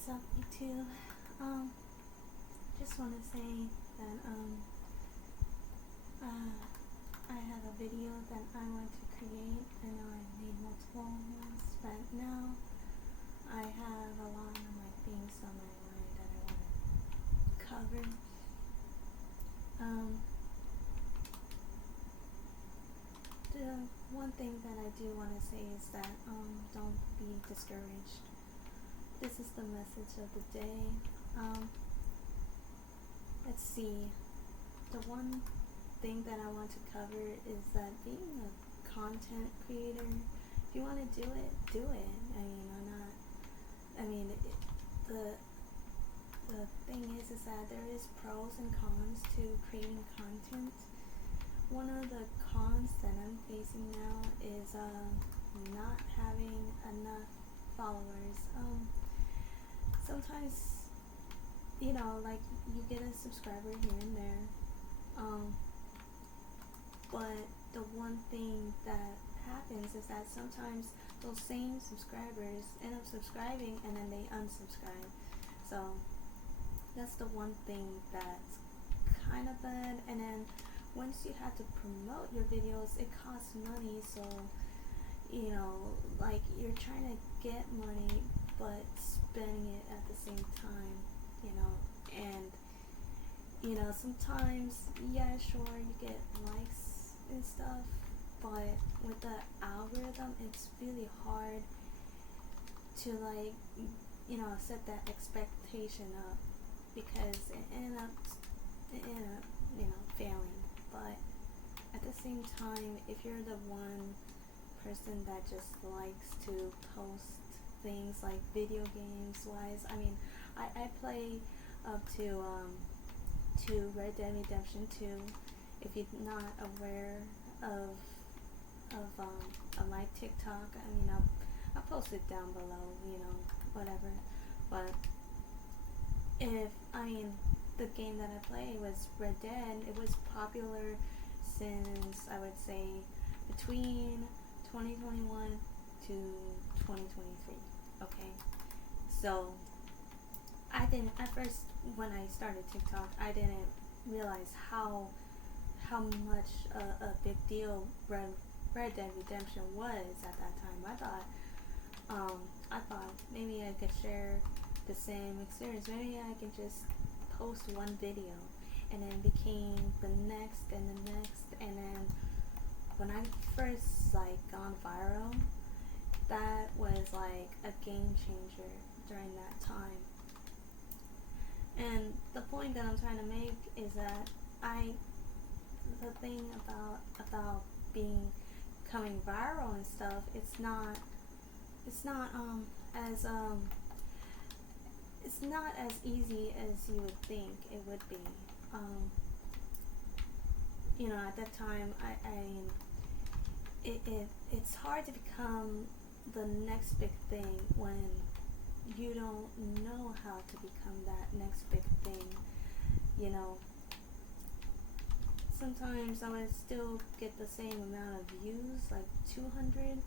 What's up, YouTube? Just want to say that I have a video that I want to create. I know I made multiple ones, but now I have a lot of my things on my mind that I want to cover. The one thing that I do want to say is that don't be discouraged. This is the message of the day. Let's see. The one thing that I want to cover is that being a content creator, if you want to do it, do it. I mean, I'm not. I mean, the thing is that there is pros and cons to creating content. One of the cons that I'm facing now is not having enough followers. Sometimes, like you get a subscriber here and there, but the one thing that happens is that sometimes those same subscribers end up subscribing and then they unsubscribe. So that's the one thing that's kind of bad. And then once you have to promote your videos, it costs money. So like you're trying to get money but spending it at the same time, and sometimes, yeah, sure, you get likes and stuff, but with the algorithm, it's really hard to set that expectation up, because it end up failing. But at the same time, if you're the one person that just likes to post things like video games wise, I mean, I play up to Red Dead Redemption 2. If you're not aware of my TikTok, I mean, I'll post it down below, whatever. But the game that I play was Red Dead. It was popular since, I would say, between 2021 to 2023. Okay, so at first, when I started TikTok, I didn't realize how much a big deal Red Dead Redemption was at that time. I thought maybe I could share the same experience. Maybe I could just post one video, and then became the next and the next, and then when I first gone viral, that was like a game changer during that time. And the point that I'm trying to make is that the thing about becoming viral and stuff, it's not as easy as you would think it would be. At that time, it's hard to become the next big thing when you don't know how to become that next big thing. Sometimes I would still get the same amount of views, like 200.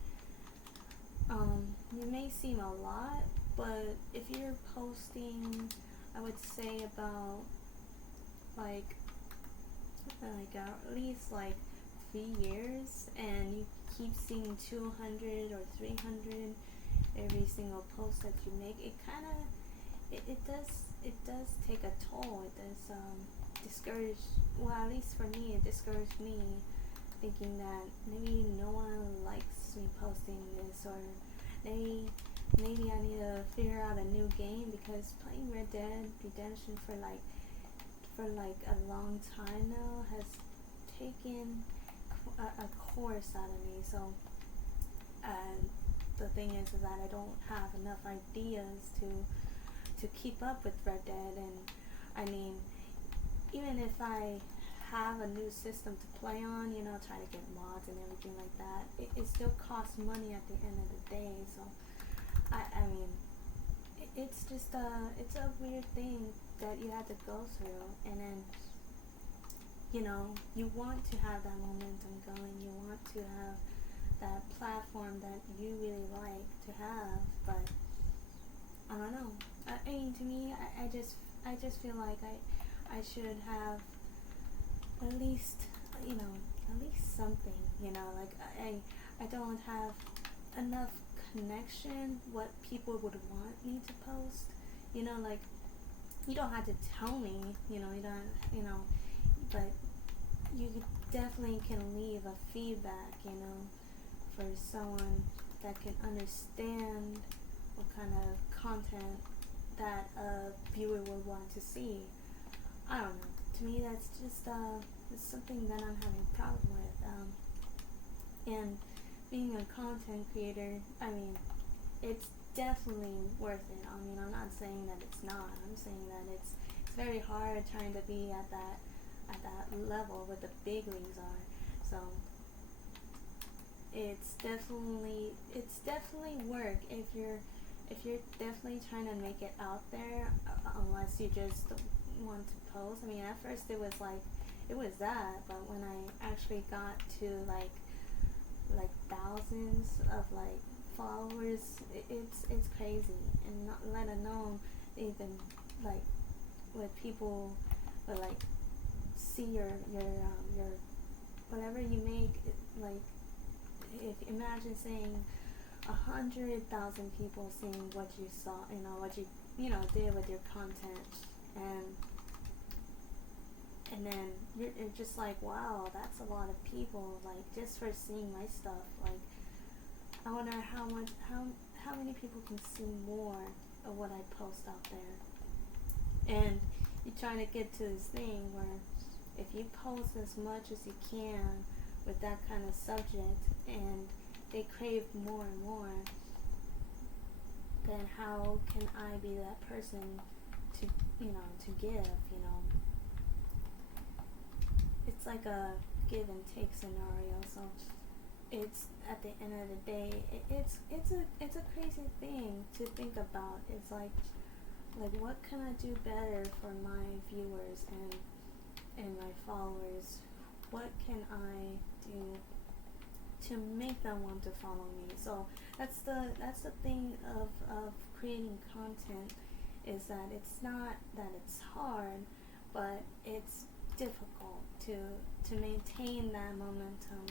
It may seem a lot, but if you're posting, I would say about at least 3 years, and you keep seeing 200 or 300 every single post that you make, it does take a toll. It does discourage, well, at least for me, it discouraged me, thinking that maybe no one likes me posting this, or maybe I need to figure out a new game, because playing Red Dead Redemption for a long time now has taken a course out of me. So the thing is that I don't have enough ideas to keep up with Red Dead. And I mean, even if I have a new system to play on, try to get mods and everything like that, it still costs money at the end of the day. So I mean, it's just it's a weird thing that you have to go through. And then you want to have that momentum going, you want to have that platform that you really like to have, but I don't know. I mean, to me, I just feel like I should have at least, you know, at least something, you know, like I don't have enough connection what people would want me to post, you know, like you don't have to tell me, you know, you don't, you know, but you definitely can leave a feedback, you know, for someone that can understand what kind of content that a viewer would want to see. I don't know. To me, that's just it's something that I'm having a problem with. And being a content creator, I mean, it's definitely worth it. I mean, I'm not saying that it's not. I'm saying that it's very hard trying to be at that level where the big leagues are. So it's definitely work if you're definitely trying to make it out there, unless you just want to post. I mean, at first it was that, but when I actually got to like thousands of like followers, it's crazy, and not let alone even like with people would like see your whatever you make, like if imagine saying 100,000 people seeing what you saw, you know, what you know did with your content, and then you're just like, wow, that's a lot of people, like just for seeing my stuff. Like I wonder how many people can see more of what I post out there. And you're trying to get to this thing where if you post as much as you can with that kind of subject and they crave more and more, then how can I be that person to, you know, to give, you know? It's like a give and take scenario. So it's at the end of the day, it's a crazy thing to think about. It's like what can I do better for my viewers and my followers? What can I do to make them want to follow me? So that's the thing of creating content, is that it's not that it's hard, but it's difficult to maintain that momentum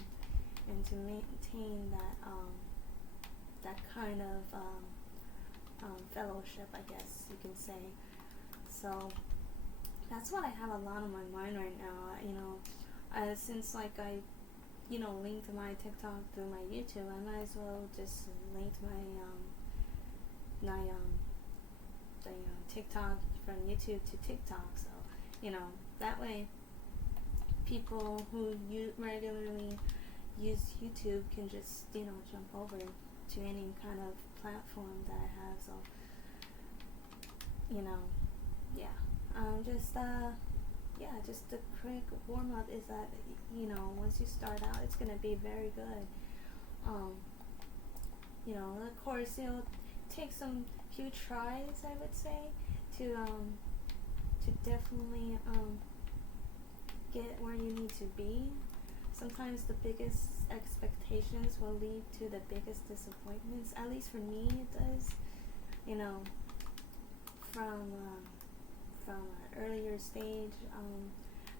and to maintain that kind of fellowship, I guess you can say. So that's what I have a lot on my mind right now. You know, since like I, you know, linked my TikTok through my YouTube, I might as well just link the TikTok from YouTube to TikTok. So, you know, that way people who regularly use YouTube can just, you know, jump over to any kind of platform that I have. So, you know, yeah, just a quick warm up is that, you know, once you start out, it's gonna be very good. You know, of course, it'll take some few tries, I would say, to definitely get where you need to be. Sometimes the biggest expectations will lead to the biggest disappointments. At least for me, it does. You know, from an earlier stage,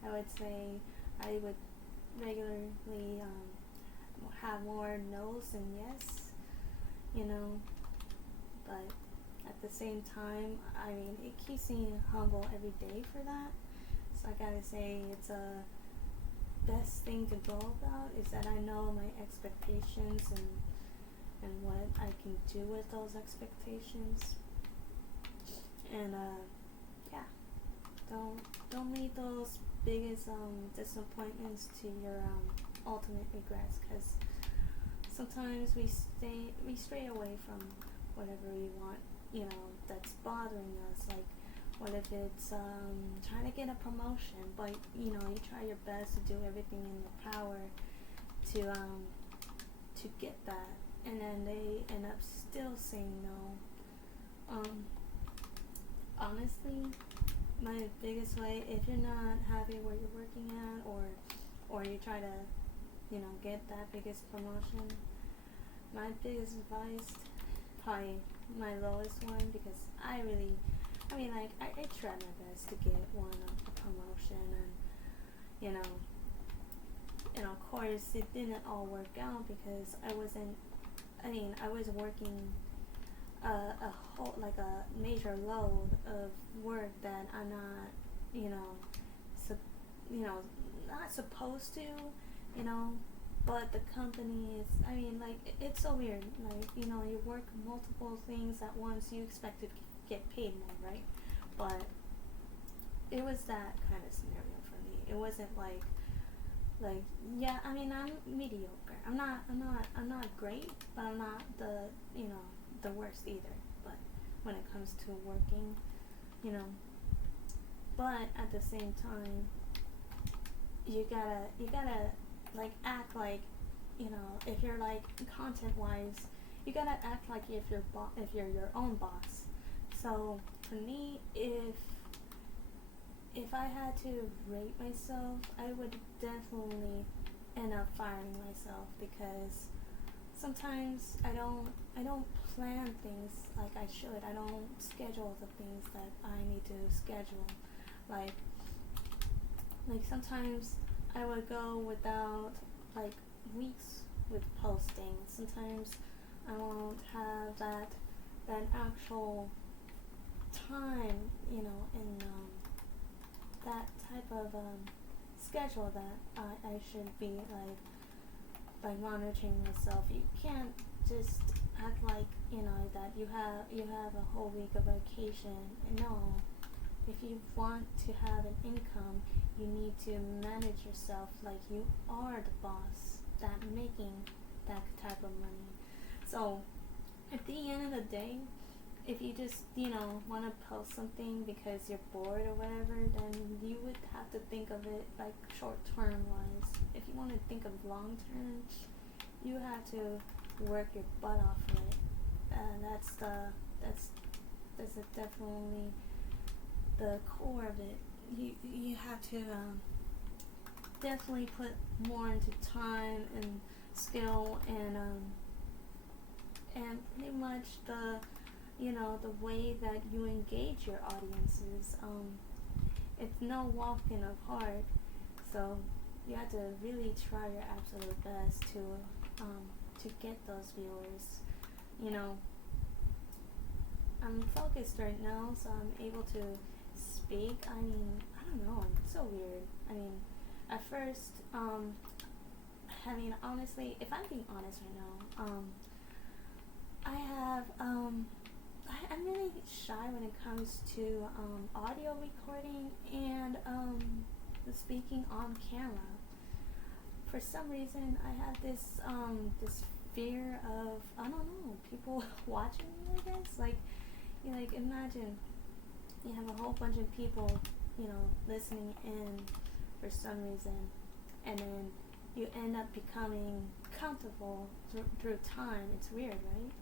I would say I would regularly have more no's than yes. You know, but at the same time, I mean, it keeps me humble every day for that. So I gotta say, it's a best thing to go about is that I know my expectations and what I can do with those expectations. And yeah, don't lead those biggest disappointments to your ultimate regrets, because sometimes we stray away from whatever we want, you know, that's bothering us. Like, what if it's trying to get a promotion, but you know, you try your best to do everything in your power to get that, and then they end up still saying no. Honestly, my biggest way, if you're not happy where you're working at, or you try to, you know, get that biggest promotion, my biggest advice probably my lowest one because I tried my best to get a promotion, and you know, of course it didn't all work out because I was working a whole, like a major load of work that I'm not, you know, su- not supposed to, you know, but the company is, it's so weird. Like, you work multiple things at once, you expect to get paid more, right? But it was that kind of scenario for me. It wasn't like yeah, I'm mediocre. I'm not great, but I'm not the worst either. But when it comes to working, you know, but at the same time, you gotta like act like, if you're like content wise, you gotta act like if you're your own boss. So for me, if I had to rate myself, I would definitely end up firing myself because sometimes I don't plan things like I should. I don't schedule the things that I need to schedule. Like sometimes I would go without like weeks with posting. Sometimes I won't have that actual time, in that type of schedule that I should be like monitoring myself. You can't just act like that you have a whole week of vacation. No, if you want to have an income, you need to manage yourself like you are the boss that making that type of money. So at the end of the day, if you just want to post something because you're bored or whatever, then you would have to think of it like short term wise. If you want to think of long term, you have to work your butt off for it, and that's definitely the core of it. You have to definitely put more into time and skill, and pretty much the way that you engage your audiences. It's no walking of hard, so you have to really try your absolute best to get those viewers. I'm focused right now, so I'm able to speak. I don't know. It's so weird. At first, honestly, if I'm being honest right now, I have I'm really shy when it comes to audio recording and speaking on camera. For some reason, I have this fear of, I don't know, people watching me. I guess like imagine you have a whole bunch of people listening in for some reason, and then you end up becoming comfortable through time. It's weird, right?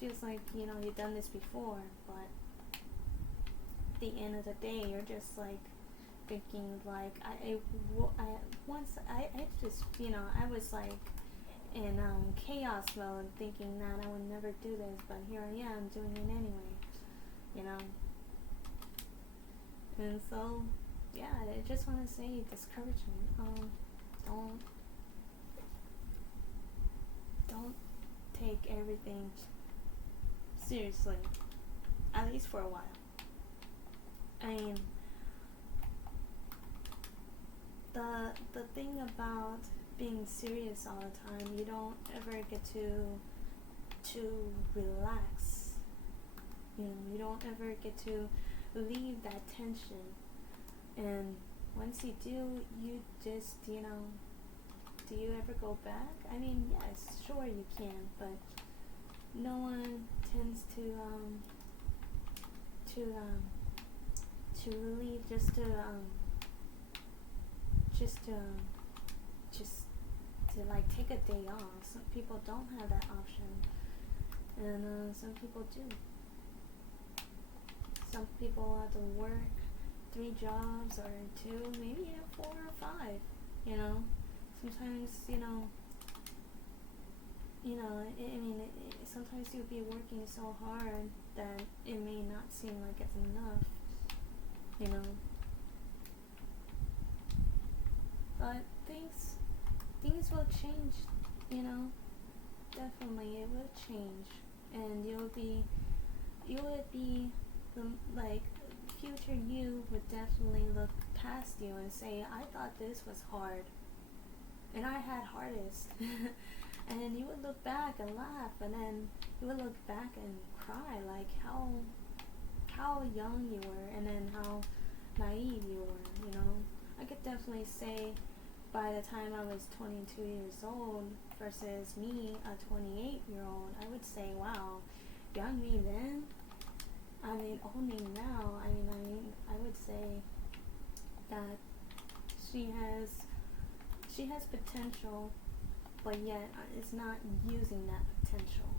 Feels like you've done this before, but at the end of the day you're just like thinking like I just I was like in chaos mode thinking that I would never do this, but here I am doing it anyway. And so yeah, I just want to say discouragement. Don't take everything seriously, at least for a while. The thing about being serious all the time, you don't ever get to relax. You don't ever get to leave that tension. And once you do, you just do you ever go back? Yes, sure you can, but no one tends to leave just to like take a day off. Some people don't have that option, and some people do. Some people have to work 3 jobs or 2, maybe even 4 or 5. Sometimes sometimes you'll be working so hard that it may not seem like it's enough, you know. But things will change, you know. Definitely, it will change, and you would be the like future you would definitely look past you and say, I thought this was hard, and I had hardest. And then you would look back and laugh, and then you would look back and cry, like how young you were, and then how naive you were. I could definitely say, by the time I was 22 years old versus me, a 28-year-old, I would say, wow, young me then. Old me now. I would say that she has potential, but yet is not using that potential.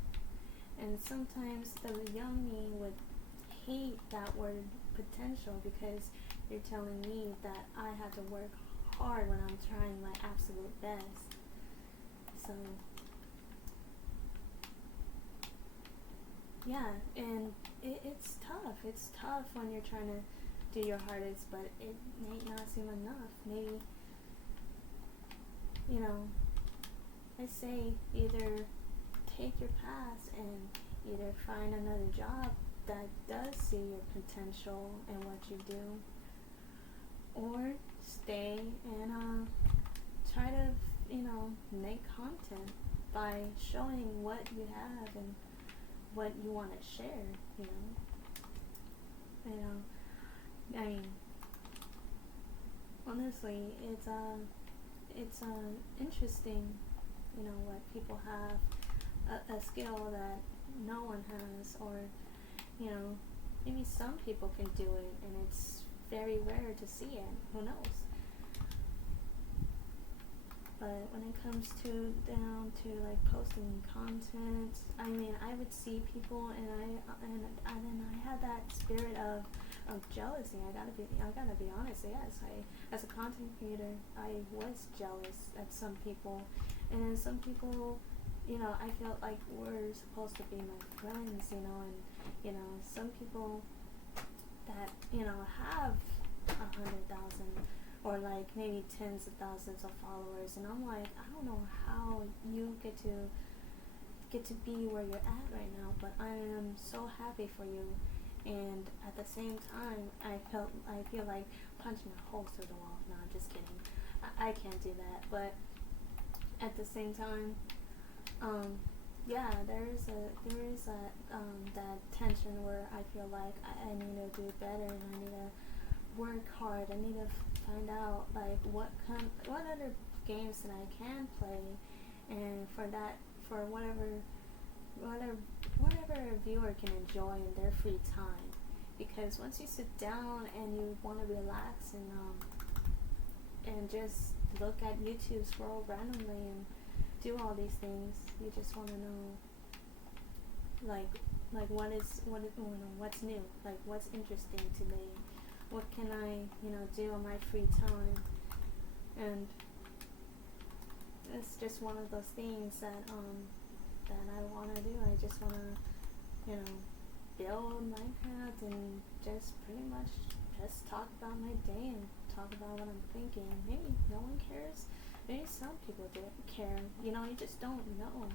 And sometimes the young me would hate that word potential, because you're telling me that I have to work hard when I'm trying my absolute best. So yeah, and it's tough. It's tough when you're trying to do your hardest, but it may not seem enough. Maybe, I say either take your path and either find another job that does see your potential and what you do, or stay and try to, make content by showing what you have and what you want to share, you know. I mean, honestly, it's interesting, what people have, a skill that no one has, or, maybe some people can do it, and it's very rare to see it. Who knows? But when it comes down to like posting content, I would see people, and then I had that spirit of jealousy. I gotta be honest. Yes, as a content creator, I was jealous at some people, and then some people, I felt like were supposed to be my friends, and some people that have 100,000 or like maybe tens of thousands of followers, and I'm like, I don't know how you get to be where you're at right now, but I am so happy for you. And at the same time, I feel like punching a hole through the wall. No, I'm just kidding. I can't do that. But at the same time, yeah, there is that tension where I feel like I need to do better, and I need to work hard. I need to find out like what other games that I can play, and for whatever a viewer can enjoy in their free time. Because once you sit down and you want to relax and just look at YouTube, scroll randomly, and do all these things, you just want to know like what's new, like what's interesting today, what can I do on my free time. And it's just one of those things that I want to do. I just want to build Minecraft and just pretty much just talk about my day and talk about what I'm thinking. Maybe no one cares, maybe some people do care, you just don't know.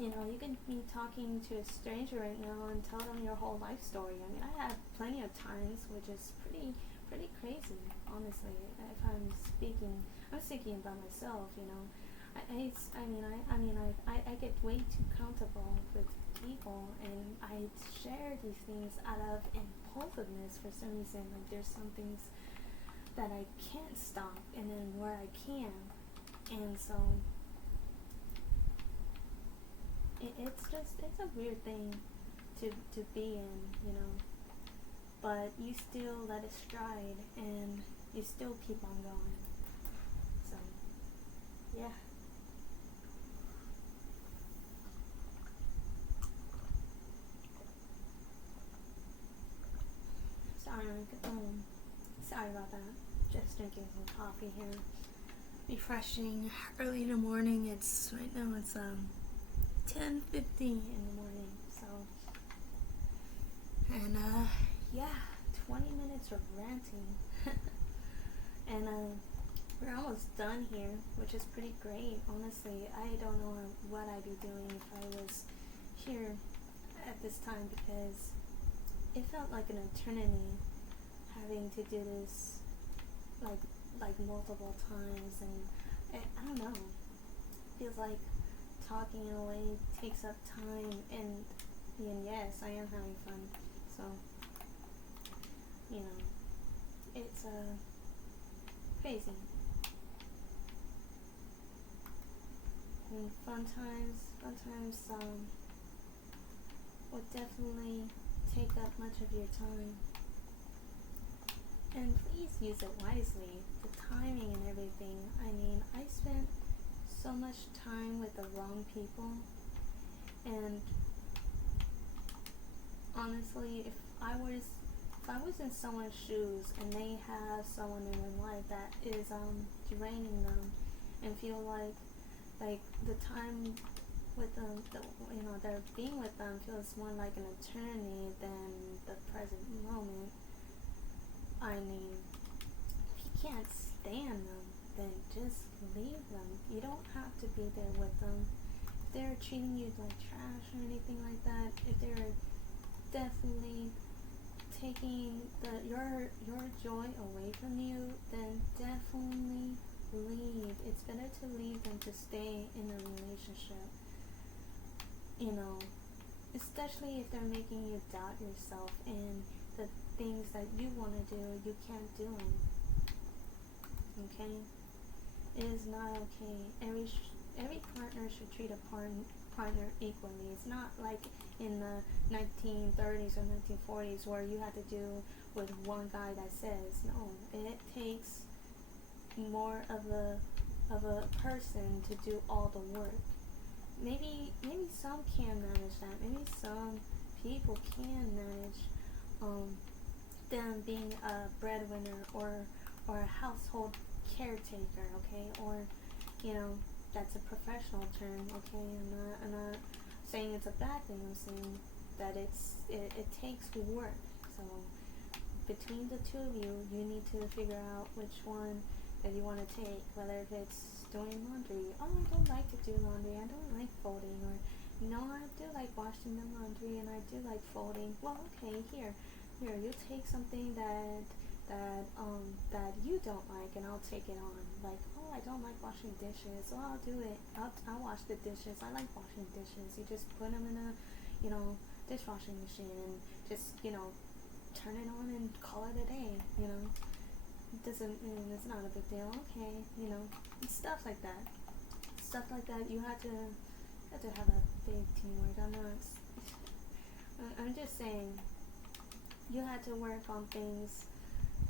You can be talking to a stranger right now and tell them your whole life story. I have plenty of times, which is pretty crazy, honestly. If I'm speaking about myself, I get way too comfortable with people, and I share these things out of impulsiveness for some reason. Like there's some things that I can't stop, and then where I can, and so it's a weird thing to be in, but you still let it stride, and you still keep on going. So yeah. Sorry, sorry about that. Just drinking some coffee here. refreshing early in the morning. It's right now it's 10:50 in the morning. So and yeah, 20 minutes of ranting. And we're almost done here, which is pretty great. Honestly, I don't know what I'd be doing if I was here at this time, because it felt like an eternity having to do this like multiple times, and I don't know. Feels like talking in a way takes up time, and yes, I am having fun. So it's crazy. And fun times would definitely take up much of your time. And please use it wisely. The timing and everything. I mean, I spent so much time with the wrong people, and honestly, if I was in someone's shoes and they have someone in their life that is draining them, and feel like the time with them, they're being with them feels more like an eternity than the present moment. I mean, if you can't stand them, then just leave them. You don't have to be there with them. If they're treating you like trash or anything like that, if they're definitely taking your joy away from you, then definitely leave. It's better to leave than to stay in a relationship. Especially if they're making you doubt yourself and the things that you want to do, you can't do them. Okay? It is not okay. Every partner should treat a partner equally. It's not like in the 1930s or 1940s where you had to do with one guy that says. No, it takes more of a person to do all the work. Maybe some can manage that. Maybe some people can manage them being a breadwinner or a household caretaker, okay? Or that's a professional term, okay? I'm not saying it's a bad thing. I'm saying that it takes work. So between the two of you, you need to figure out which one that you want to take, whether if it's doing laundry. Oh, I don't like to do laundry. I don't like folding. Or, I do like washing the laundry and I do like folding. Well, okay, here, you take something that you don't like, and I'll take it on. Like, oh, I don't like washing dishes, so I'll do it. I'll wash the dishes. I like washing dishes. You just put them in a, dishwashing machine and just, turn it on and call it a day. It doesn't. It's not a big deal. Okay, stuff like that. Stuff like that. You have to have a big teamwork. I'm just saying. You had to work on things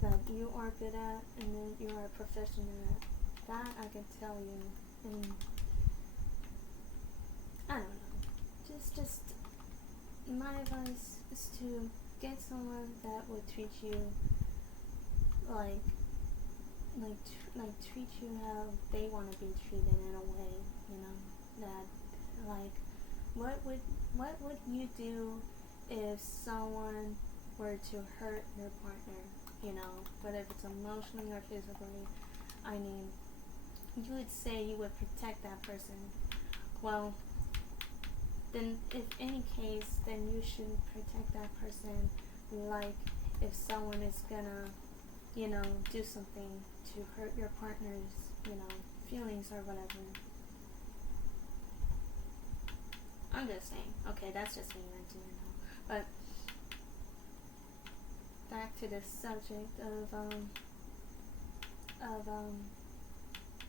that you are good at and then you are a professional at. That I can tell you. And I don't know. Just my advice is to get someone that would treat you like treat you how they want to be treated in a way, that like what would you do if someone were to hurt your partner, whether if it's emotionally or physically. I mean, you would say you would protect that person. Well, then if any case, then you should protect that person. Like if someone is gonna, do something to hurt your partner's, feelings or whatever. I'm just saying. Okay, that's just me ranting, But back to this subject of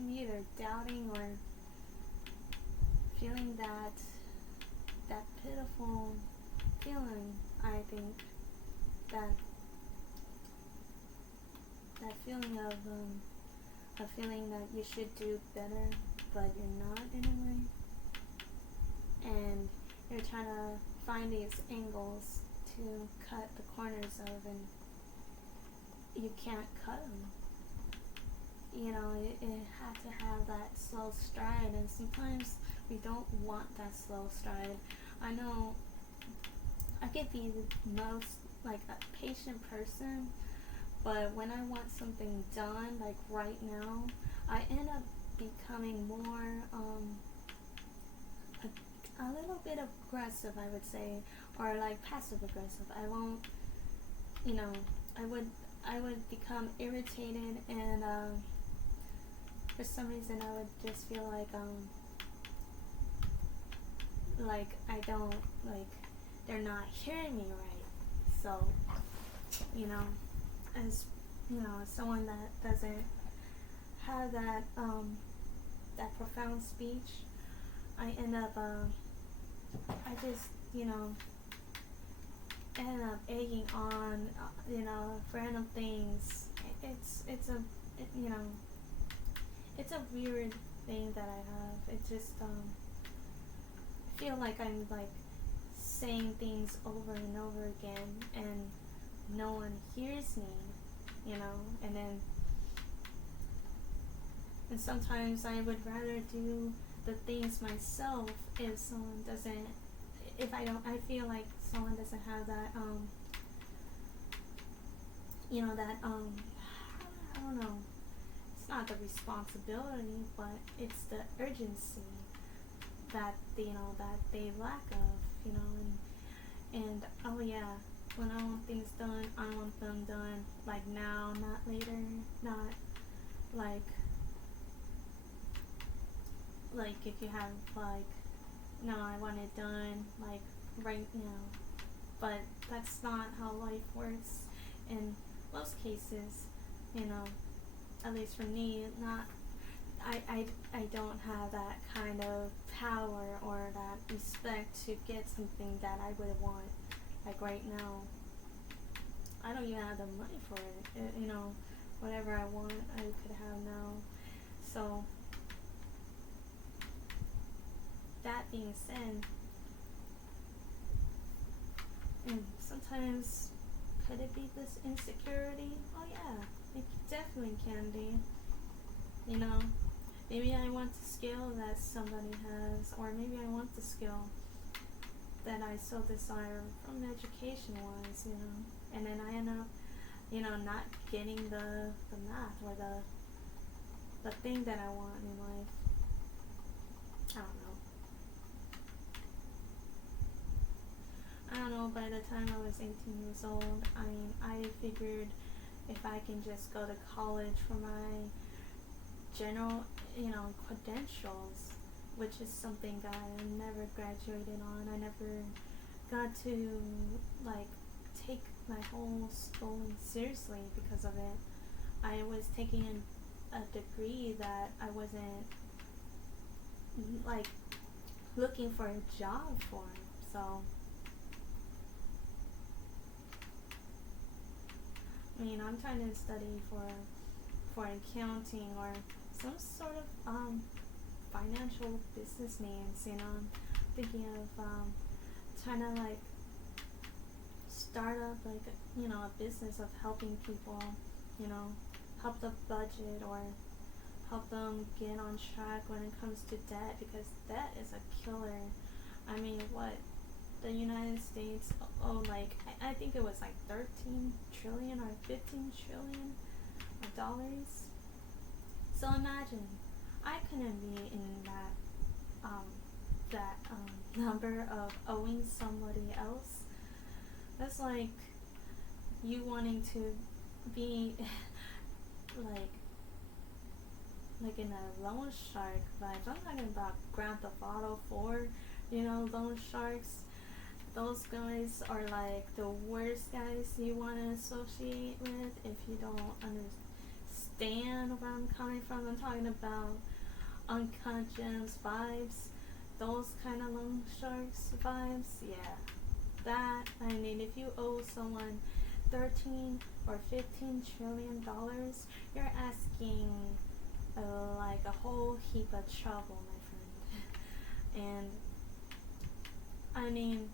either doubting or feeling that pitiful feeling. I think that feeling of a feeling that you should do better, but you're not in a way, and you're trying to find these angles to cut the corners of, and you can't cut them. it had to have that slow stride, and sometimes we don't want that slow stride. I know I could be the most like a patient person, but when I want something done like right now, I end up becoming more a little bit aggressive, I would say, or like passive aggressive. I won't, you know, I would I would become irritated, and for some reason I would just feel like I don't like they're not hearing me right. So you know, as as someone that doesn't have that profound speech, I end up I just end up egging on random things. It's a it, you know it's a weird thing that I have. It just feel like I'm like saying things over and over again, and no one hears me, and then and sometimes I would rather do the things myself if someone doesn't if I feel like someone doesn't have that that I don't know, it's not the responsibility, but it's the urgency that that they lack of, and oh yeah, when I want things done, I want them done like now, not later, not like if you have like, no, I want it done like right now, but that's not how life works in most cases, you know at least for me. Not I don't have that kind of power or that respect to get something that I would want like right now. I don't even have the money for it. Whatever I want I could have now. So that being said, and sometimes could it be this insecurity? Oh yeah, it definitely can be. You know, maybe I want the skill that somebody has, or maybe I want the skill that I so desire from education wise, and then I end up, not getting the math or the thing that I want in life. I don't know. I don't know, by the time I was 18 years old, I figured if I can just go to college for my general, credentials, which is something that I never graduated on. I never got to, like, take my whole schooling seriously because of it. I was taking a degree that I wasn't, like, looking for a job for. So I'm trying to study for accounting or some sort of financial business names. I'm thinking of trying to like start up like a business of helping people. Help the budget or help them get on track when it comes to debt, because debt is a killer. What the United States like I think it was like 13 trillion or 15 trillion of dollars. So imagine, I couldn't be in that number of owing somebody else. That's like you wanting to be like in a loan shark vibes. I'm talking about Grand Theft Auto 4, loan sharks. Those guys are like the worst guys you want to associate with if you don't understand where I'm coming from. I'm talking about unconscious vibes, those kind of loan sharks vibes. Yeah, that, if you owe someone 13 or 15 trillion dollars, you're asking like a whole heap of trouble, my friend. And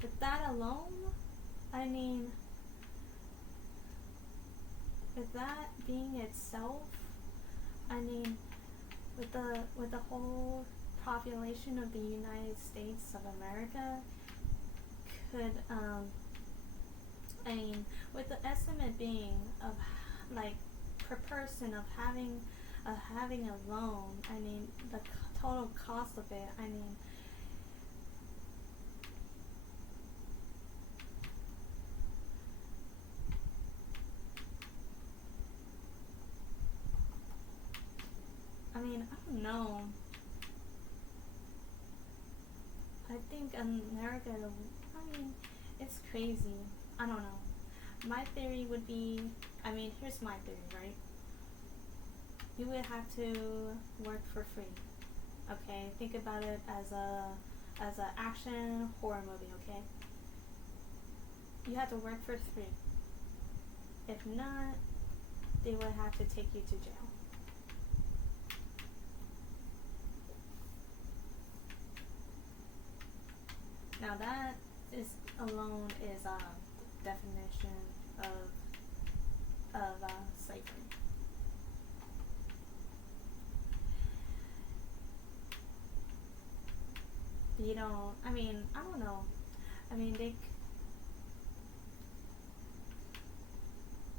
with that alone, with that being itself, I mean, with the whole population of the United States of America, could I mean, with the estimate being of like per person of having a loan, I mean the total cost of it. I don't know. I think America. It's crazy. I don't know. My theory would be. Here's my theory, right? You would have to work for free. Okay, think about it as a action horror movie. Okay, you have to work for free. If not, they would have to take you to jail. Now that is alone is definition of slavery. You don't. I don't know. They.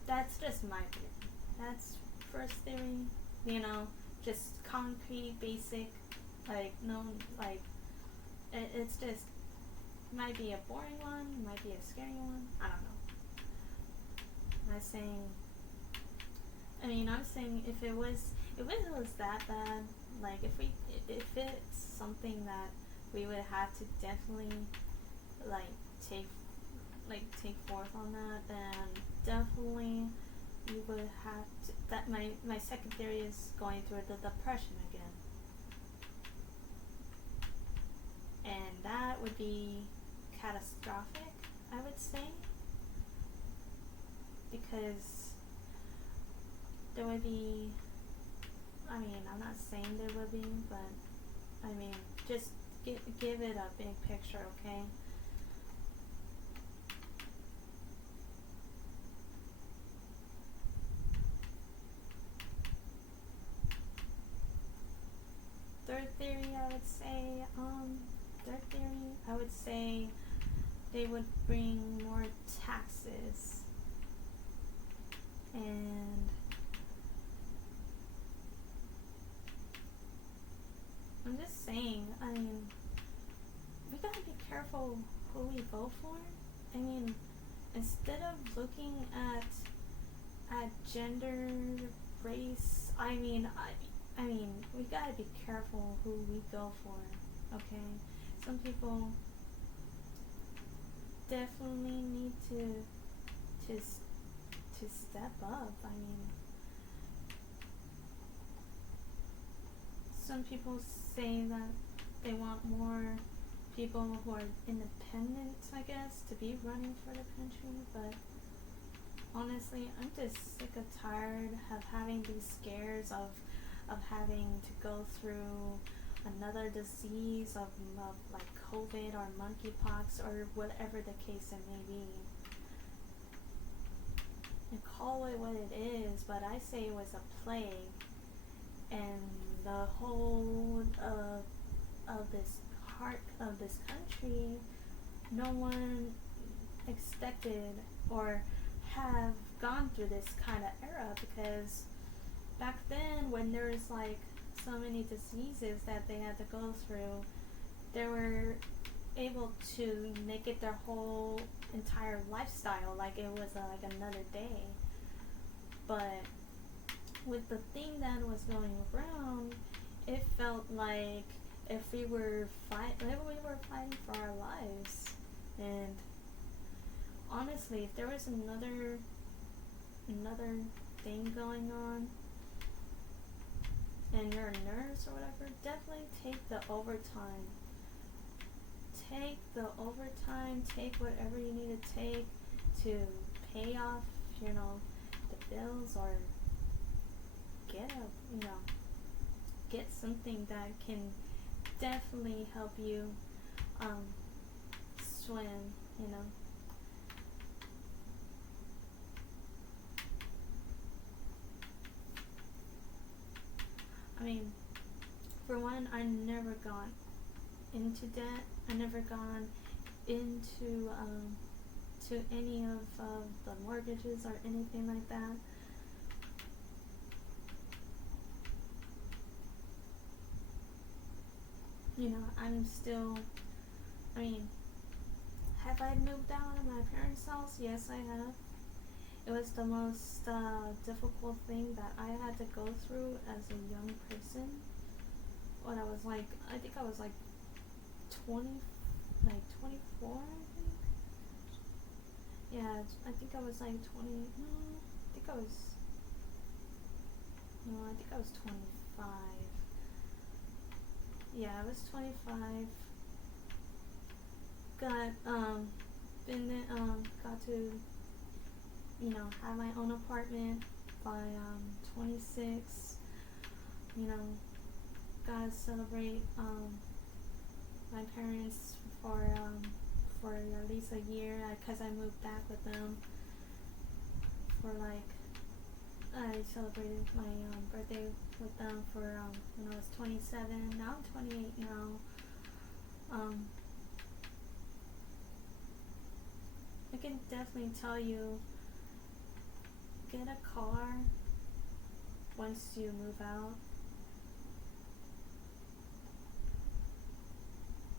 That's just my theory. That's first theory. Just concrete, basic. Like no, like it's just might be a boring one, might be a scary one. I don't know. I'm saying. I'm saying if it was that bad, like if it's something that we would have to definitely like take take forth on that, then definitely you would have to. That my second theory is going through the depression again, and that would be catastrophic, I would say, because there would be. I'm not saying there would be, but just give it a big picture, okay? Third theory, I would say they would bring more taxes, and I'm just saying, we gotta be careful who we vote for. Instead of looking at gender, race, we gotta be careful who we go for. Okay, some people definitely need to step up. Some people say that they want more people who are independent, I guess, to be running for the country, but honestly, I'm just sick of tired of having these scares of having to go through another disease of like COVID or monkeypox or whatever the case it may be. And call it what it is, but I say it was a plague, and the whole of this heart of this country, no one expected or have gone through this kind of era, because back then when there's like so many diseases that they had to go through, they were able to make it their whole entire lifestyle like it was like another day. But with the thing that was going around, it felt like if we were fighting for our lives. And honestly, if there was another thing going on and you're a nurse or whatever, definitely take the overtime. Take whatever you need to take to pay off, the bills, or get something that can definitely help you swim, mean, for one, I never got into debt. I never gone into to any of the mortgages or anything like that. You know, I'm still, I mean, have I moved out of my parents' house? Yes, I have. It was the most difficult thing that I had to go through as a young person. When I was like, I think I was like 20, like 24, I think. Yeah, I think I was like 20, no, I think I was, no, I think I was 25. Yeah, I was 25. Got to, you know, have my own apartment by 26. You know, got to celebrate my parents for at least a year because I moved back with them for like I celebrated my birthday with them for when I was 27. Now I'm 28 now. I can definitely tell you, get a car once you move out,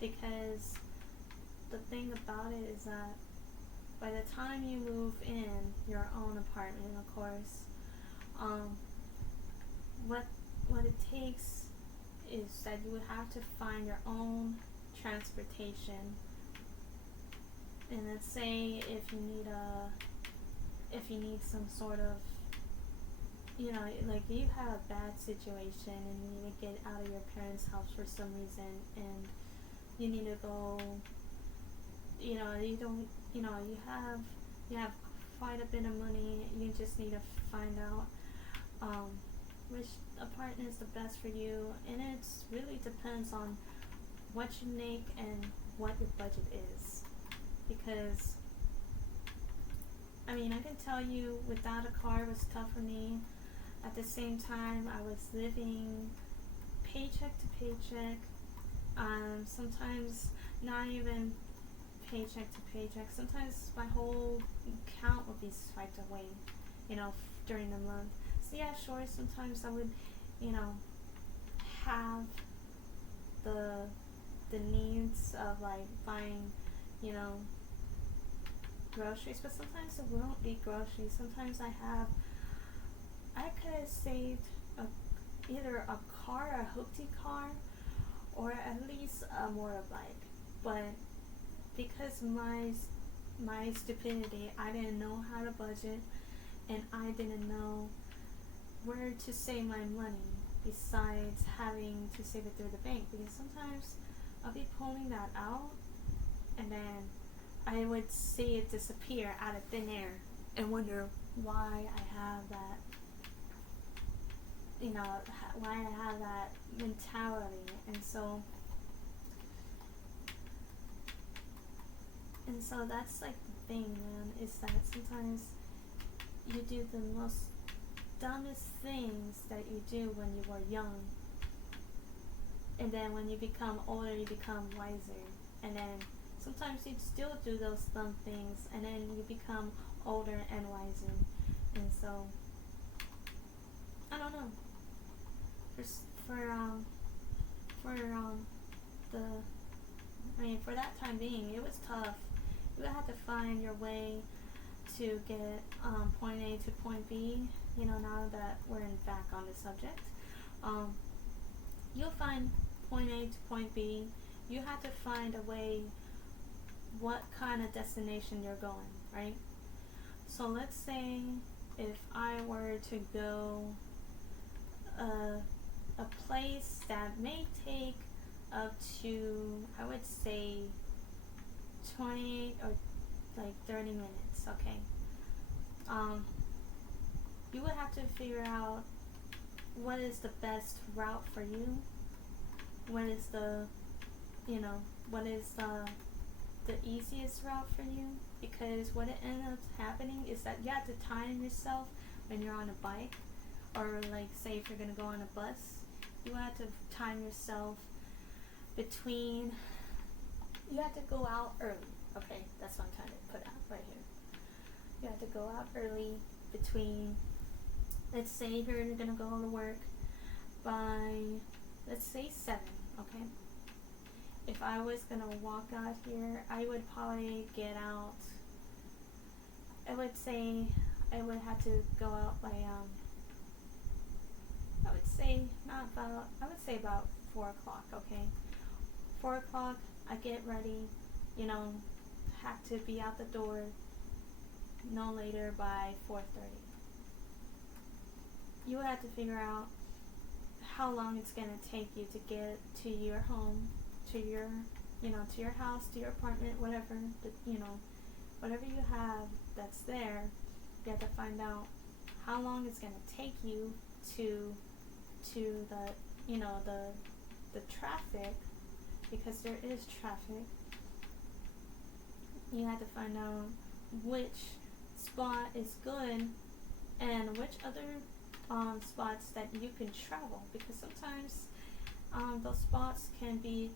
because the thing about it is that by the time you move in your own apartment, of course, what it takes is that you would have to find your own transportation. And let's say if you need some sort of, you know, like you have a bad situation and you need to get out of your parents' house for some reason, and you need to go, you know, you have quite a bit of money. You just need to find out which apartment is the best for you, and it really depends on what you make and what your budget is. Because I mean, I can tell you, without a car was tough for me. At the same time, I was living paycheck to paycheck. Sometimes not even paycheck to paycheck. Sometimes my whole account would be swiped away, you know, during the month. So yeah, sure. Sometimes I would, you know, have the needs of like buying, you know, groceries, but sometimes it won't be groceries. Sometimes I could have saved either a car, a hoopty car, or at least a motorbike. But because my stupidity, I didn't know how to budget, and I didn't know where to save my money besides having to save it through the bank. Because sometimes I'll be pulling that out, and then I would see it disappear out of thin air and wonder why I have that, you know, why I have that mentality. And so that's like the thing, man, is that sometimes you do the most dumbest things that you do when you were young, and then when you become older you become wiser, and then sometimes you still do those dumb things, and then you become older and wiser. And so I don't know, for that time being, it was tough. You have to find your way to get point A to point B. You know, now that we're back on the subject, you'll find point A to point B. You have to find a way what kind of destination you're going, right? So let's say if I were to go a place that may take up to, I would say, 20 or like 30 minutes, okay? You would have to figure out what is the best route for you. What is the, you know, what is the easiest route for you? Because what it ends up happening is that you have to time yourself when you're on a bike, or like say if you're gonna go on a bus, You have to time yourself between. You have to go out early. Okay, that's what I'm trying to put out right here. You have to go out early between. Let's say you're gonna go to work by, let's say 7. Okay. If I was gonna walk out here, I would probably get out. I would say I would have to go out by I would say not about. I would say about 4 o'clock. Okay, 4 o'clock. I get ready. You know, have to be out the door no later by 4:30. You have to figure out how long it's gonna take you to get to your home, to your, to your house, to your apartment, whatever, whatever you have that's there. You have to find out how long it's gonna take you to the, the traffic, because there is traffic. You have to find out which spot is good and which other spots that you can travel, because sometimes those spots can be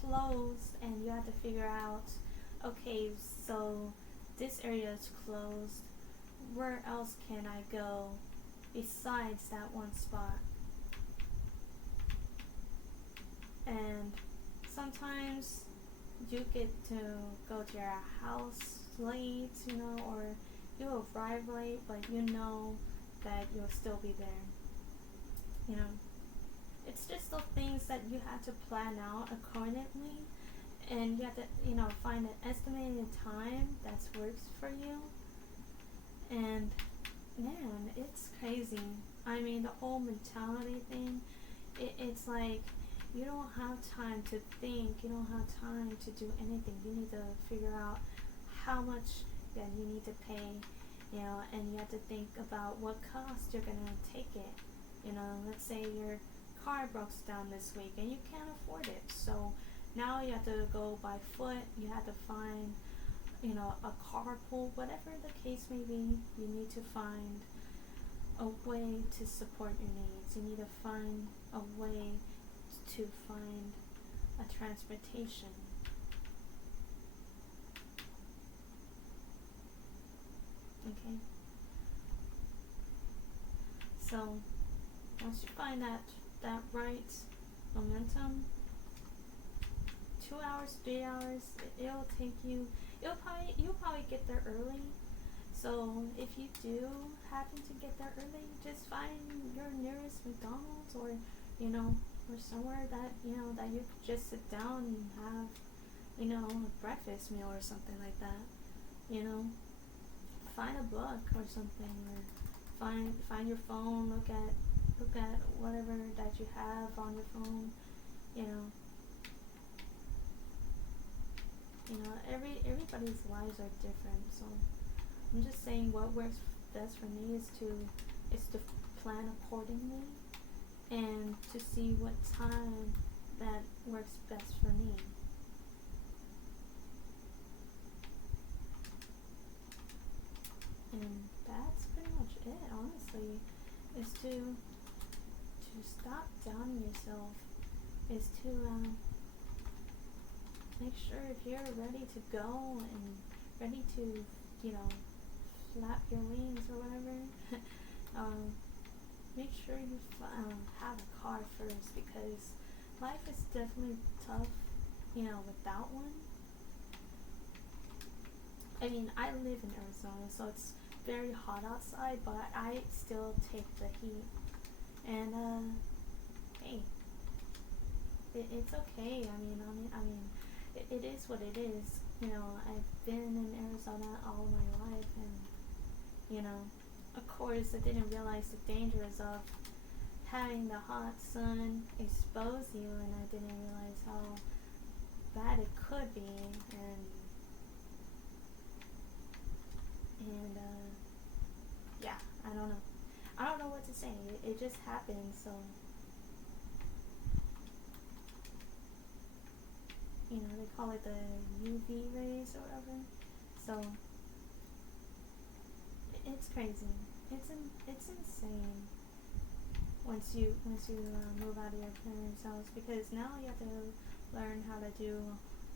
closed and you have to figure out, okay, so this area is closed, where else can I go besides that one spot? And sometimes you get to go to your house late, or you arrive late, but you know that you'll still be there. It's just those things that you have to plan out accordingly, and you have to, find an estimated time that works for you. And man, it's crazy. I mean, the whole mentality thing, it's like you don't have time to think, you don't have time to do anything. You need to figure out how much that you need to pay, and you have to think about what cost you're gonna take it. Let's say your car broke down this week and you can't afford it, so now you have to go by foot. You have to find, a carpool, whatever the case may be. You need to find a way to support your needs. You need to find a way to find a transportation. Okay. So once you find that right momentum, 2 hours, 3 hours, it'll take you. You'll probably get there early. So if you do happen to get there early, just find your nearest McDonald's, or or somewhere that that you could just sit down and have a breakfast meal or something like that. Find a book or something, or find your phone. Look at whatever that you have on your phone. Everybody's lives are different, so I'm just saying what works best for me is to plan accordingly and to see what time that works best for me. And that's pretty much it, honestly, is to stop downing yourself, is to make sure if you're ready to go and ready to, flap your wings or whatever, make sure you have a car first, because life is definitely tough, without one. I mean, I live in Arizona, so it's very hot outside, but I still take the heat. And hey, it's okay. I mean, it is what it is. I've been in Arizona all my life, and of course, I didn't realize the dangers of having the hot sun expose you, and I didn't realize how bad it could be, and yeah, I don't know what to say. It just happened, so they call it the UV rays or whatever. So it's crazy. It's insane once you move out of your parents' house, because now you have to learn how to do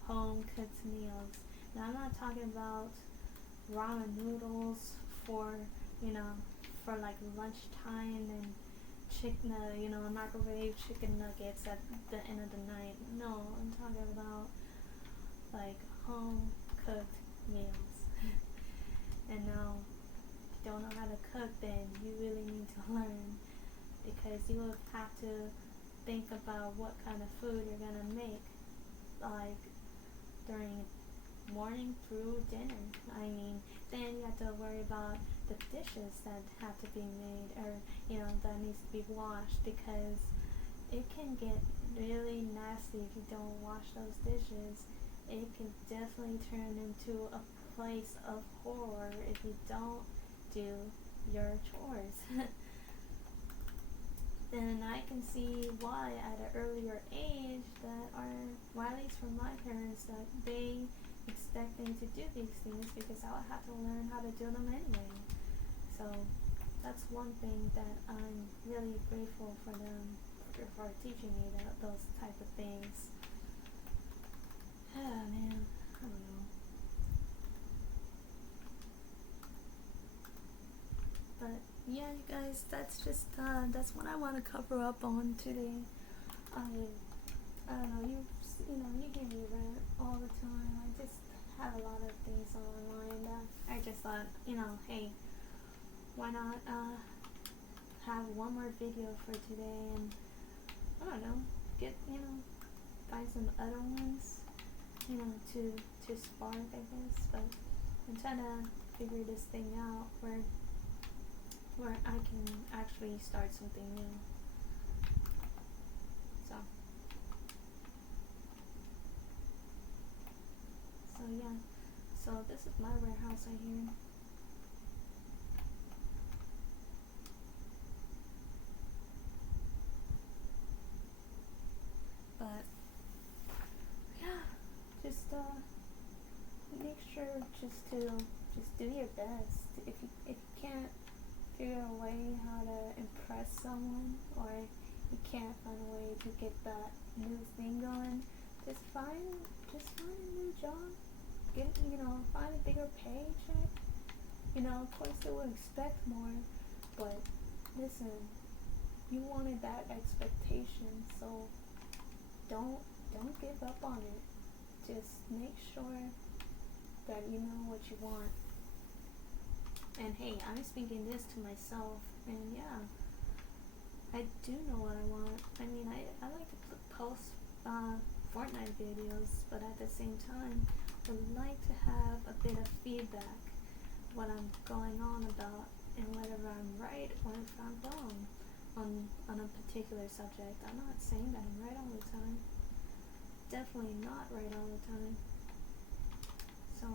home cooked meals. Now I'm not talking about ramen noodles for you know for like lunchtime and chicken microwave chicken nuggets at the end of the night. No, I'm talking about like home cooked meals. And now if you don't know how to cook, then you really need to learn, because you will have to think about what kind of food you're gonna make, like during morning through dinner. I mean, then you have to worry about the dishes that have to be made, or that needs to be washed, because it can get really nasty if you don't wash those dishes. It can definitely turn into a place of horror if you don't do your chores. Then I can see why at an earlier age that well, at least from my parents, that they expect me to do these things, because I would have to learn how to do them anyway. So that's one thing that I'm really grateful for them for teaching me those type of things. Ah, man, I don't know. But yeah, you guys, that's what I want to cover up on today. I don't know, you hear me rant all the time. I just have a lot of things on my mind that I just thought, hey, why not have one more video for today, and I don't know, get find some other ones, to spark, I guess. But I'm trying to figure this thing out where I can actually start something new. So yeah. So this is my warehouse right here. But yeah, just make sure just do your best. If you can't figure a way how to impress someone, or you can't find a way to get that new thing going, just find a new job. Find a bigger paycheck. Of course they will expect more, but listen, you wanted that expectation, so don't give up on it. Just make sure that you know what you want. And hey, I'm speaking this to myself, and yeah, I do know what I want. I mean, I like to post Fortnite videos, but at the same time, I would like to have a bit of feedback, what I'm going on about, and whether I'm right or if I'm wrong on a particular subject. I'm not saying that I'm right all the time. Definitely not right all the time. So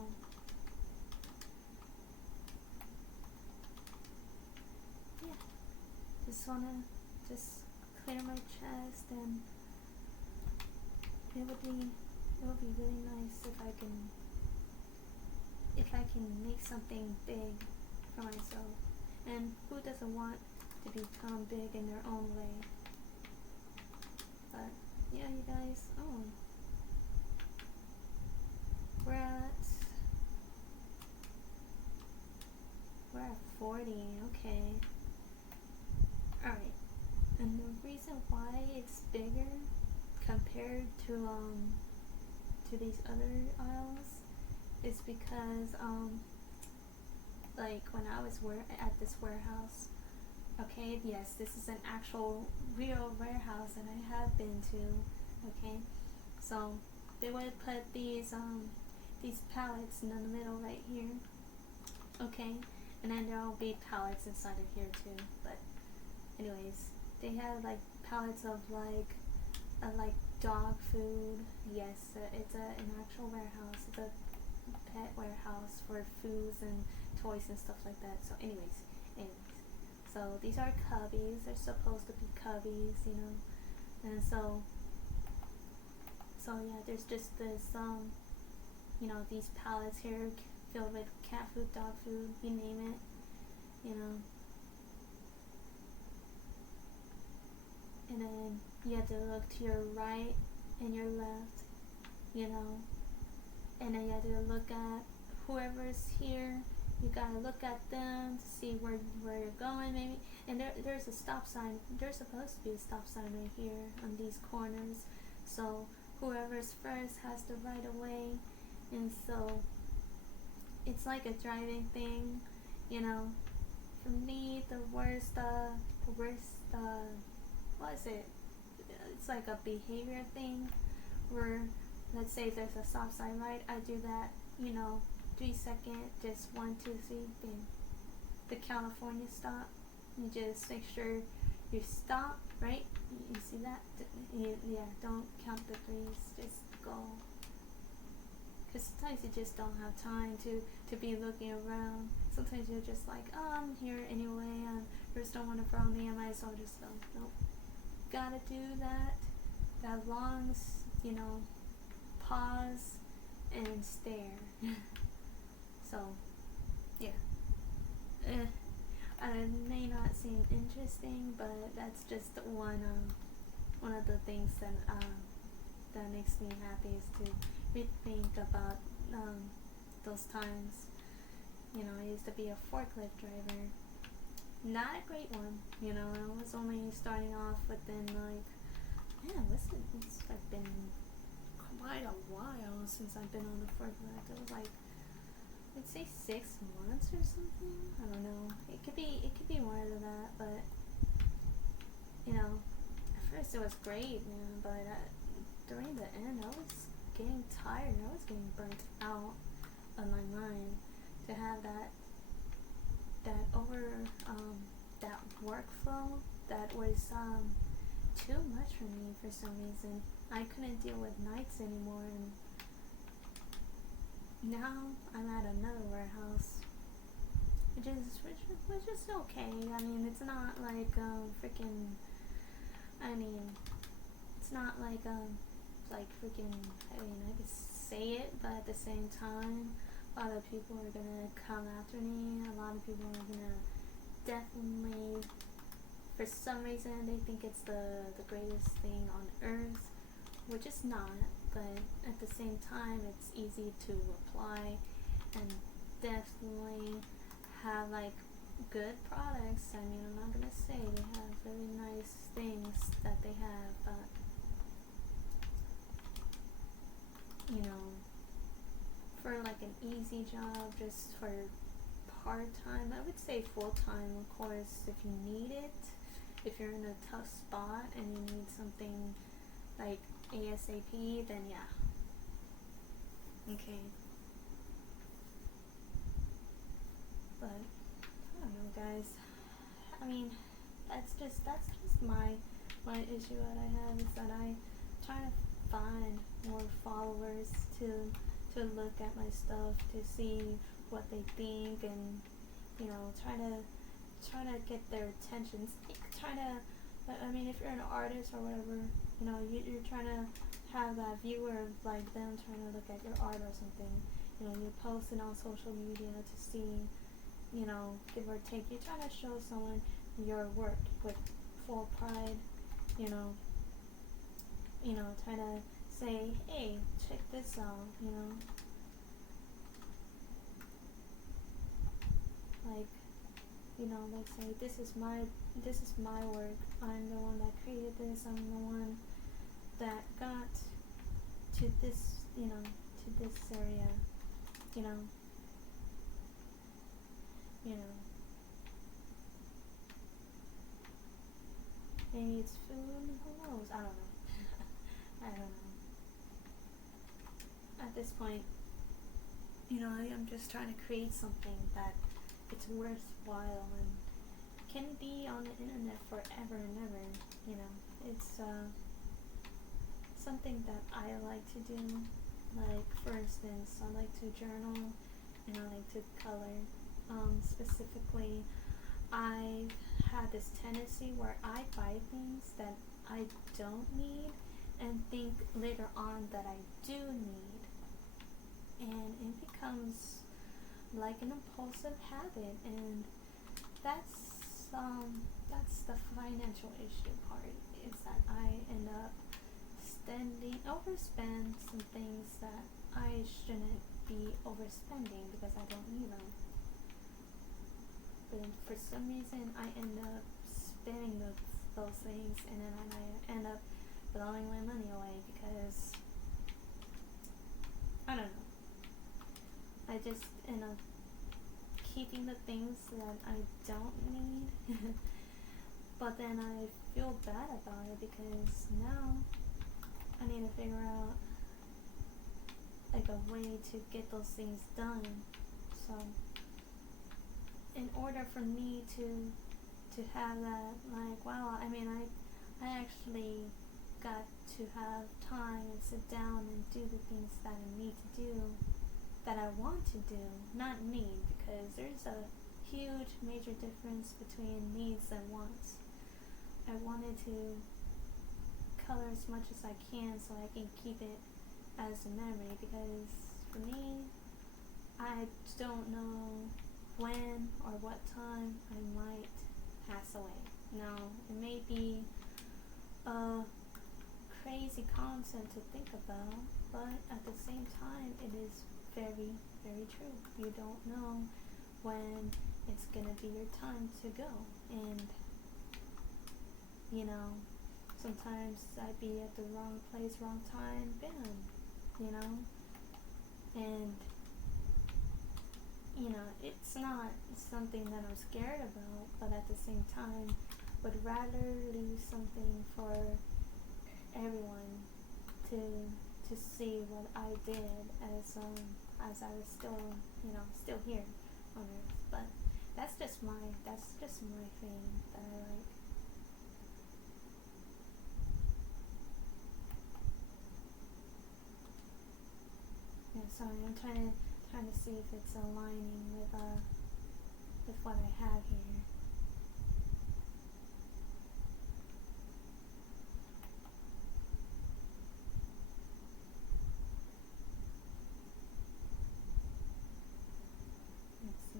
yeah, just wanna clear my chest, and it would be really nice if I can make something big for myself. And who doesn't want to become big in their own way? But yeah, you guys, we're at 40. Okay. Alright. And the reason why it's bigger compared to these other aisles is because like when I was at this warehouse, okay, yes, this is an actual real warehouse that I have been to, okay, so they would put these pallets in the middle right here, okay, and then there will be pallets inside of here too. But anyways, they have like pallets of like dog food. Yes, it's an actual warehouse. It's a pet warehouse for foods and toys and stuff like that. So anyways, so these are cubbies. They're supposed to be cubbies, and so yeah, there's just this these pallets here filled with cat food, dog food, you name it, and then you have to look to your right and your left, you know, and then you have to look at whoever's here. You gotta look at them to see where you're going, maybe. And there's a stop sign. There's supposed to be a stop sign right here on these corners. So whoever's first has the right of way. And so it's like a driving thing, you know. For me, the worst, what is it? It's like a behavior thing where, let's say there's a stop sign, right? I do that, you know, 3 second, just 1, 2, 3, then the California stop. You just make sure you stop, right? You see that? Yeah, don't count the threes, just go. Because sometimes you just don't have time to be looking around. Sometimes you're just like, oh, I'm here anyway, first don't want to follow me, I might as well just go. Nope. Gotta do that long, you know, pause and stare. So, yeah. It may not seem interesting, but that's just one of the things that makes me happy is to rethink about those times. You know, I used to be a forklift driver. Not a great one, you know. I was only starting off within it's like been quite a while since I've been on the forklift. It was like, I'd say 6 months or something. I don't know. It could be more than that, but you know, at first it was great, man. But during the end, I was getting tired. I was getting burnt out of my mind to have that workflow that was too much for me for some reason. I couldn't deal with nights anymore, and now I'm at another warehouse, which is okay. I mean, it's not like freaking. I mean, it's not like freaking. I mean, I could say it, but at the same time, a lot of people are gonna come after me. A lot of people are gonna definitely, for some reason, they think it's the greatest thing on earth, which is not. But at the same time, it's easy to apply and definitely have like good products. I mean, I'm not gonna say they have really nice things that they have, but you know, for like an easy job, just for part-time, I would say full-time, of course, if you need it. If you're in a tough spot and you need something like ASAP, then yeah. Okay. But I don't know, guys. I mean, that's just my issue that I have, is that I try to find more followers to look at my stuff, to see what they think, and you know, try to get their attention. I mean, if you're an artist or whatever, you know, you're trying to have that viewer of like them trying to look at your art or something. You know, you post it on social media to see, you know, give or take. You're trying to show someone your work with full pride, you know, trying to say, hey, check this out, you know. Like, you know, like say, this is my work. I'm the one that created this. I'm the one that got to this, you know, to this area, you know. Maybe it's food. Who knows? I don't know. I don't know. At this point, you know, I'm just trying to create something that it's worthwhile and can be on the internet forever and ever. You know, it's something that I like to do. Like, for instance, I like to journal and I like to color. Specifically, I had this tendency where I buy things that I don't need and think later on that I do need, and it becomes like an impulsive habit, and that's the financial issue part. is that I end up overspend some things that I shouldn't be overspending because I don't need them. But for some reason, I end up spending those things, and then I end up blowing my money away because I don't know. I just end up keeping the things that I don't need. But then I feel bad about it because now I need to figure out like a way to get those things done. So in order for me to have that, like, wow, I mean, I actually got to have time and sit down and do the things that I need to do, that I want to do, not need, because there's a huge major difference between needs and wants. I wanted to color as much as I can so I can keep it as a memory, because for me, I don't know when or what time I might pass away. Now, it may be a crazy concept to think about, but at the same time, it is very, very true. You don't know when it's gonna be your time to go, and you know, sometimes I'd be at the wrong place, wrong time, bam, you know, and you know, it's not something that I'm scared about, but at the same time, would rather leave something for everyone to see what I did as I was still, you know, still here on Earth. But that's just my thing that I like. Yeah, sorry, I'm trying to see if it's aligning with what I have here. Let's see.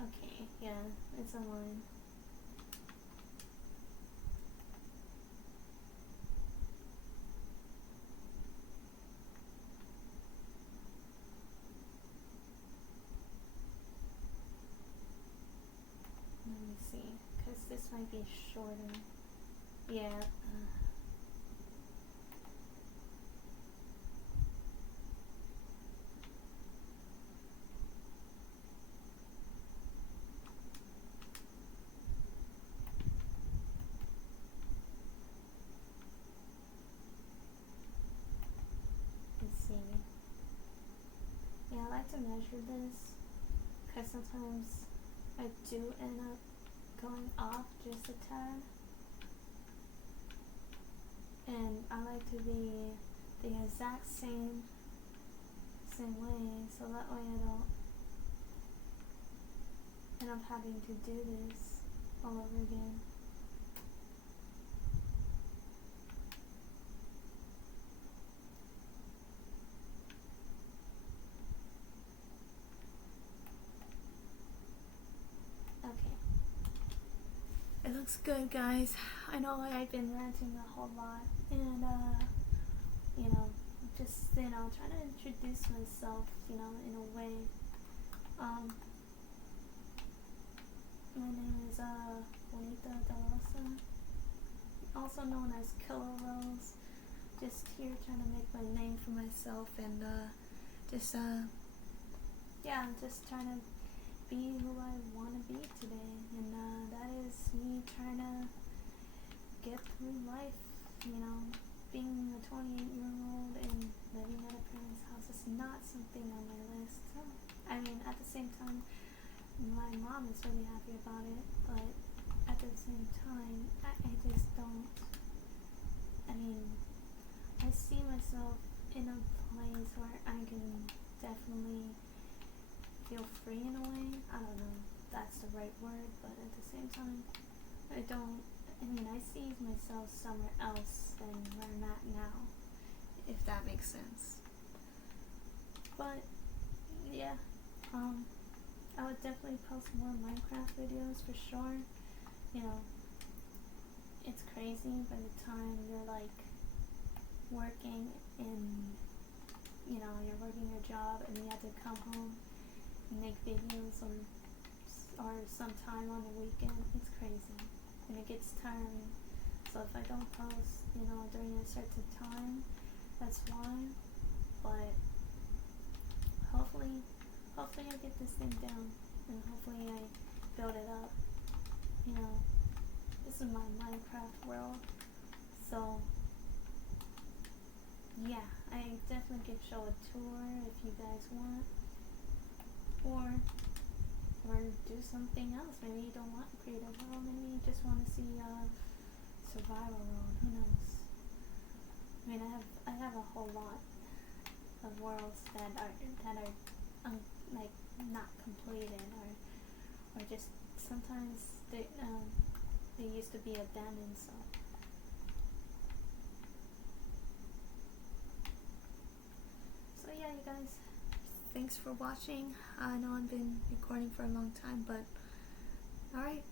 Okay, yeah, it's aligned. Let me see, because this might be shorter. Yeah. Let's see. Yeah, I like to measure this because sometimes I do end up going off just a tad, and I like to be the exact same way, so that way I don't end up having to do this all over again. Okay. It looks good, guys. I know I've been ranting a whole lot, and you know, just, you know, trying to introduce myself, you know, in a way. My name is Juanita Dalosa, also known as Killer Rose. Just here trying to make my name for myself, and just yeah, I'm just trying to be who I want to be today, and that is me trying to get through life. You know, being a 28-year-old and living at a parent's house is not something on my list. So, I mean, at the same time, my mom is really happy about it, but at the same time, I just don't. I mean, I see myself in a place where I can definitely feel free in a way. I don't know if that's the right word, but at the same time, I don't. I mean, I see myself somewhere else than where I'm at now, if that makes sense. But yeah, I would definitely post more Minecraft videos for sure. You know, it's crazy by the time you're like working in, you're working your job and you have to come home and make videos or sometime on the weekend. It's crazy and it gets tiring. So if I don't post, during a certain time, that's why. But hopefully I get this thing down and hopefully I build it up. This is my Minecraft world. So yeah, I definitely could show a tour if you guys want. Or do something else. Maybe you don't want creative world, maybe you just want to see survival world. Who knows? I mean, I have a whole lot of worlds that are like not completed or just sometimes they used to be abandoned. So yeah, you guys, thanks for watching. I know I've been recording for a long time, but alright.